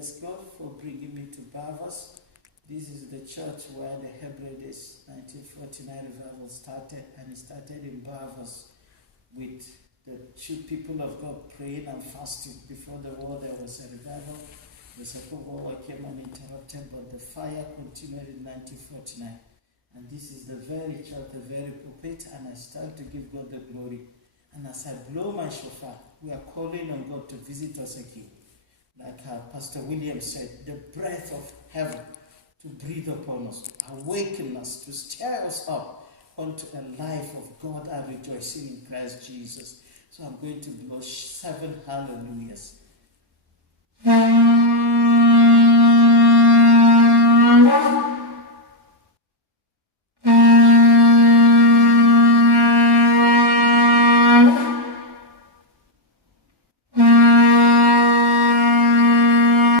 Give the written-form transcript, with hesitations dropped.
bless God for bringing me to Bavas. This is the church where the Hebrides 1949 revival started, and it started in Bavas with the two people of God praying and fasting. Before the war, there was a revival. The Second World War came uninterrupted, but the fire continued in 1949. And this is the very church, the very pulpit, and I start to give God the glory. And as I blow my shofar, we are calling on God to visit us again. Like Pastor William said, the breath of heaven to breathe upon us, to awaken us, to stir us up unto a life of God and rejoicing in Christ Jesus. So I'm going to blow 7 hallelujahs.